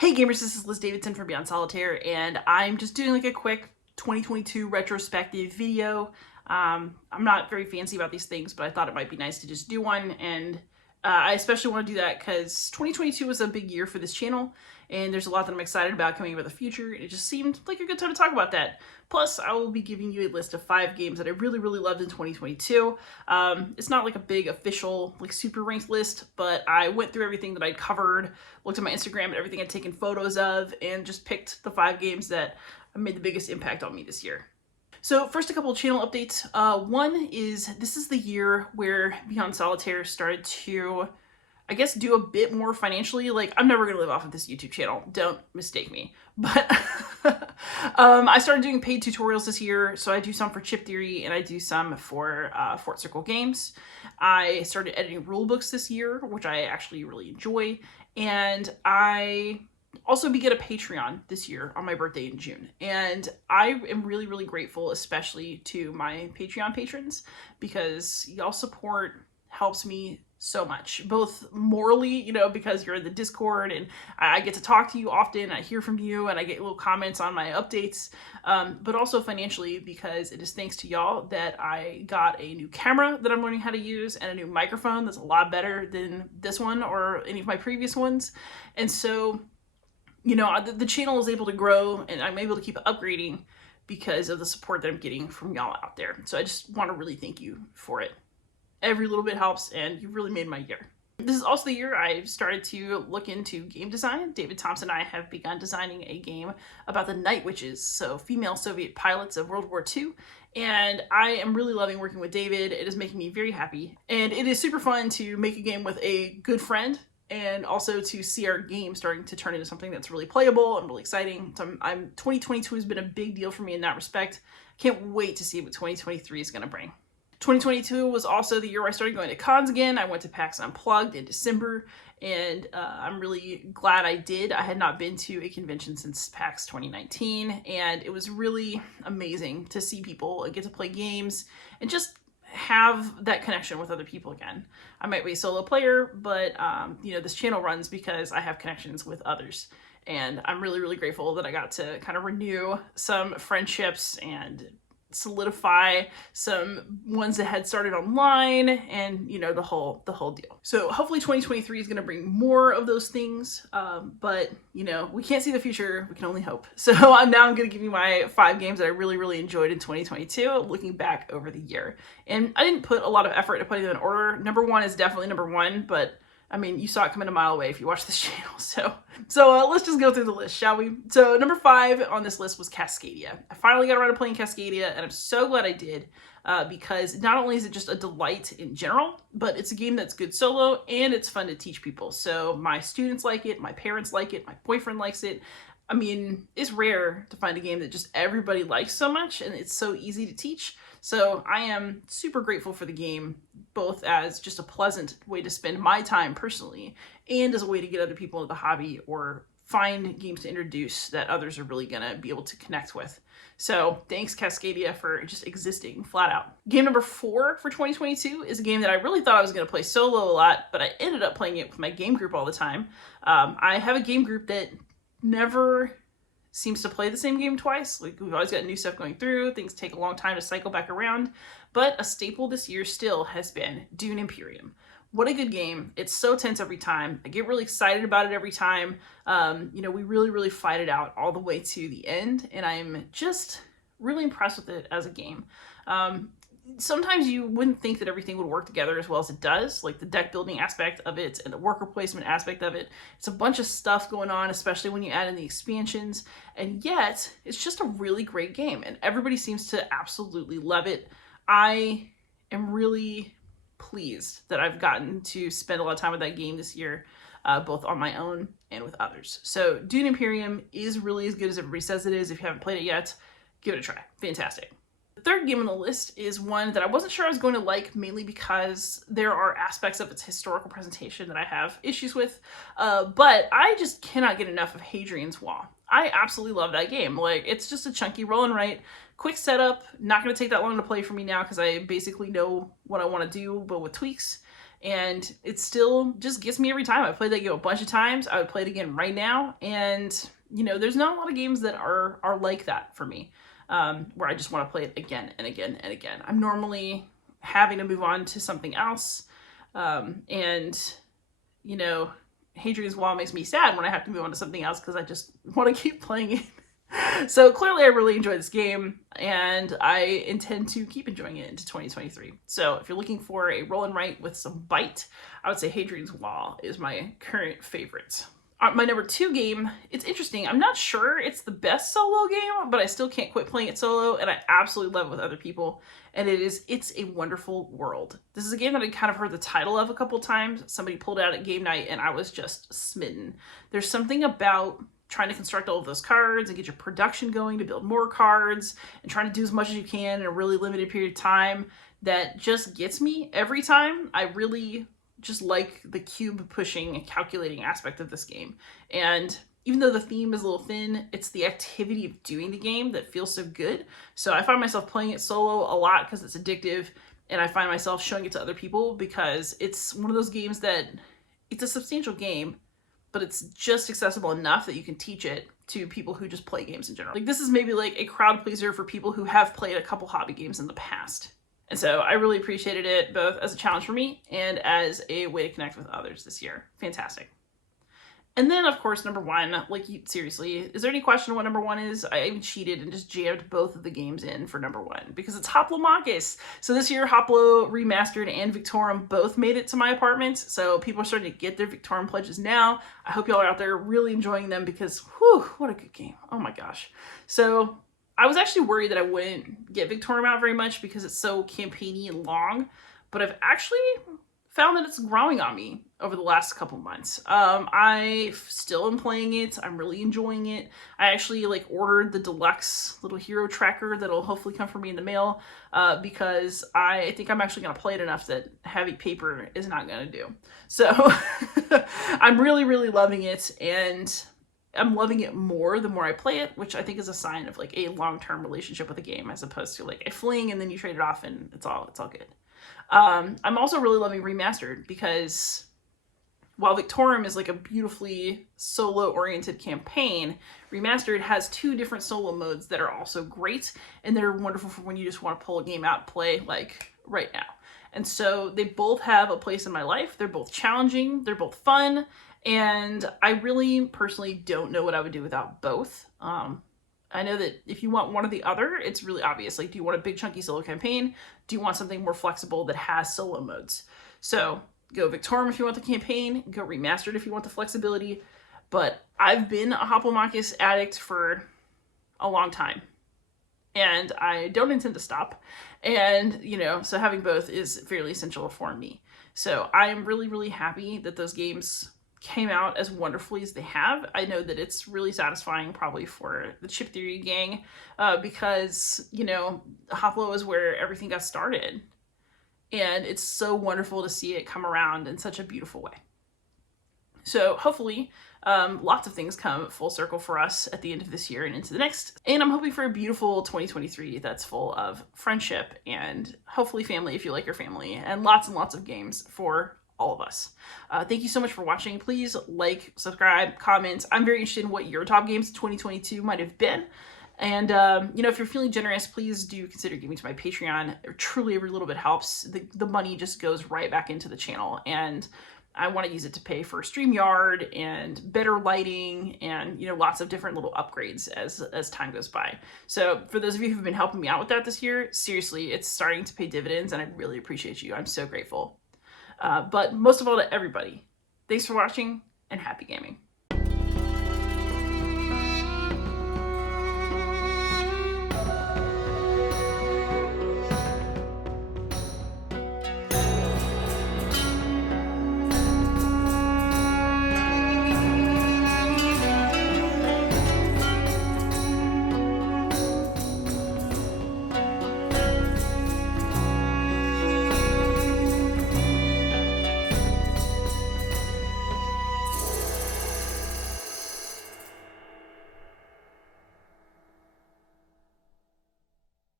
Hey gamers, this is Liz Davidson from Beyond Solitaire, and I'm just doing like a quick 2022 retrospective video. I'm not very fancy about these things, but I thought it might be nice to just do one, and I especially want to do that because 2022 was a big year for this channel, and there's a lot that I'm excited about coming over the future, and it just seemed like a good time to talk about that. Plus, I will be giving you a list of 5 games that I really loved in 2022. It's not like a big official, like super ranked list, but I went through everything that I'd covered, looked at my Instagram at everything I'd taken photos of, and just picked the 5 games that made the biggest impact on me this year. So first, a couple of channel updates. One is this is the year where Beyond Solitaire started to, I guess, do a bit more financially. Like, I'm never going to live off of this YouTube channel. Don't mistake me. But I started doing paid tutorials this year. So I do some for Chip Theory and I do some for Fort Circle Games. I started editing rulebooks this year, which I actually really enjoy. And I also began a Patreon this year on my birthday in June. And I am really grateful, especially to my Patreon patrons, because y'all support helps me so much, both morally, you know, because you're in the Discord and I get to talk to you often, I hear from you, and I get little comments on my updates, but also financially, because it is thanks to y'all that I got a new camera that I'm learning how to use and a new microphone that's a lot better than this one or any of my previous ones. And so, you know, the channel is able to grow and I'm able to keep upgrading because of the support that I'm getting from y'all out there. So I just want to really thank you for it. Every little bit helps, and you really made my year. This is also the year I've started to look into game design. David Thompson and I have begun designing a game about the Night Witches, so female Soviet pilots of World War II. And I am really loving working with David. It is making me very happy. And it is super fun to make a game with a good friend, and also to see our game starting to turn into something that's really playable and really exciting. So 2022 has been a big deal for me in that respect. Can't wait to see what 2023 is going to bring. 2022 was also the year where I started going to cons again. I went to PAX Unplugged in December, and I'm really glad I did. I had not been to a convention since PAX 2019, and it was really amazing to see people and get to play games and just have that connection with other people again. I might be a solo player, but you know, this channel runs because I have connections with others. And I'm really grateful that I got to kind of renew some friendships and solidify some ones that had started online, and you know, the whole deal. So hopefully 2023 is going to bring more of those things, but you know, we can't see the future, we can only hope. So now I'm going to give you my 5 games that I really enjoyed in 2022 looking back over the year. And I didn't put a lot of effort into putting them in order. Number 1 is definitely number 1, but I mean, you saw it coming a mile away if you watch this channel. So let's just go through the list, shall we? So number 5 on this list was Cascadia. I finally got around to playing Cascadia, and I'm so glad I did, because not only is it just a delight in general, but it's a game that's good solo, and it's fun to teach people. So my students like it, my parents like it, my boyfriend likes it. I mean, it's rare to find a game that just everybody likes so much, and it's so easy to teach. So I am super grateful for the game, both as just a pleasant way to spend my time personally, and as a way to get other people into the hobby or find games to introduce that others are really gonna be able to connect with. So thanks Cascadia for just existing flat out. Game number 4 for 2022 is a game that I really thought I was gonna play solo a lot, but I ended up playing it with my game group all the time. I have a game group that never seems to play the same game twice. Like, we've always got new stuff going through, things take a long time to cycle back around, but a staple this year still has been Dune Imperium. What a good game. It's so tense every time. I get really excited about it every time. You know, we really fight it out all the way to the end, and I'm just really impressed with it as a game. Sometimes you wouldn't think that everything would work together as well as it does, like the deck building aspect of it and the worker placement aspect of it. It's a bunch of stuff going on, especially when you add in the expansions, and yet it's just a really great game, and everybody seems to absolutely love it. I am really pleased that I've gotten to spend a lot of time with that game this year, both on my own and with others. So Dune Imperium is really as good as everybody says it is. If you haven't played it yet, give it a try. Fantastic. The third game on the list is one that I wasn't sure I was going to like, mainly because there are aspects of its historical presentation that I have issues with, but I just cannot get enough of Hadrian's Wall. I absolutely love that game. Like, it's just a chunky roll and write, quick setup, not going to take that long to play for me now because I basically know what I want to do, but with tweaks. And it still just gets me every time. I've played that game a bunch of times. I would play it again right now. And, you know, there's not a lot of games that are like that for me, where I just want to play it again and again and again. I'm normally having to move on to something else. And, you know, Hadrian's Wall makes me sad when I have to move on to something else because I just want to keep playing it. So clearly I really enjoy this game, and I intend to keep enjoying it into 2023. So if you're looking for a roll and write with some bite, I would say Hadrian's Wall is my current favorite. My number 2 game, it's interesting. I'm not sure it's the best solo game, but I still can't quit playing it solo, and I absolutely love it with other people. And It's a Wonderful World. This is a game that I kind of heard the title of a couple times. Somebody pulled it out at game night, and I was just smitten. There's something about trying to construct all of those cards and get your production going to build more cards and trying to do as much as you can in a really limited period of time that just gets me every time. I really just like the cube pushing and calculating aspect of this game. And even though the theme is a little thin, it's the activity of doing the game that feels so good. So I find myself playing it solo a lot because it's addictive, and I find myself showing it to other people because it's one of those games that it's a substantial game, but it's just accessible enough that you can teach it to people who just play games in general. Like, this is maybe like a crowd pleaser for people who have played a couple hobby games in the past. And so I really appreciated it both as a challenge for me and as a way to connect with others this year. Fantastic. And then, of course, number 1, like, seriously, is there any question what number 1 is? I even cheated and just jammed both of the games in for number 1 because it's Haplo. So this year, Haplo Remastered and Victorium both made it to my apartment. So people are starting to get their Victorium pledges now. I hope y'all are out there really enjoying them because, whew, what a good game. Oh my gosh. So I was actually worried that I wouldn't get Victorium out very much because it's so campaigny and long, but I've actually found that it's growing on me over the last couple months. I still am playing it. I'm really enjoying it. I actually ordered the deluxe little hero tracker that'll hopefully come for me in the mail because I think I'm actually going to play it enough that heavy paper is not going to do. So I'm really, really loving it, and I'm loving it more the more I play it, which I think is a sign of a long-term relationship with a game as opposed to a fling and then you trade it off and it's all good. I'm also really loving Remastered because while Victorium is a beautifully solo-oriented campaign, Remastered has 2 different solo modes that are also great, and they're wonderful for when you just want to pull a game out and play right now. And so they both have a place in my life. They're both challenging, they're both fun, and I really personally don't know what I would do without both. I know that if you want one or the other, it's really obvious. Do you want a big chunky solo campaign? Do you want something more flexible that has solo modes? So go Victorium if you want the campaign, go Remastered if you want the flexibility. But I've been a Haplo addict for a long time, and I don't intend to stop. And, so having both is fairly essential for me. So I am really, really happy that those games came out as wonderfully as they have. I know that it's really satisfying probably for the Chip Theory gang because, Haplo is where everything got started. And it's so wonderful to see it come around in such a beautiful way. So hopefully lots of things come full circle for us at the end of this year and into the next. And I'm hoping for a beautiful 2023 that's full of friendship and hopefully family if you like your family, and lots of games for all of us. Thank you so much for watching. Please like, subscribe, comment. I'm very interested in what your top games of 2022 might have been. And, if you're feeling generous, please do consider giving to my Patreon. Truly, every little bit helps. The money just goes right back into the channel. And I want to use it to pay for StreamYard and better lighting and, lots of different little upgrades as time goes by. So for those of you who've been helping me out with that this year, seriously, it's starting to pay dividends and I really appreciate you. I'm so grateful. But most of all to everybody, thanks for watching and happy gaming.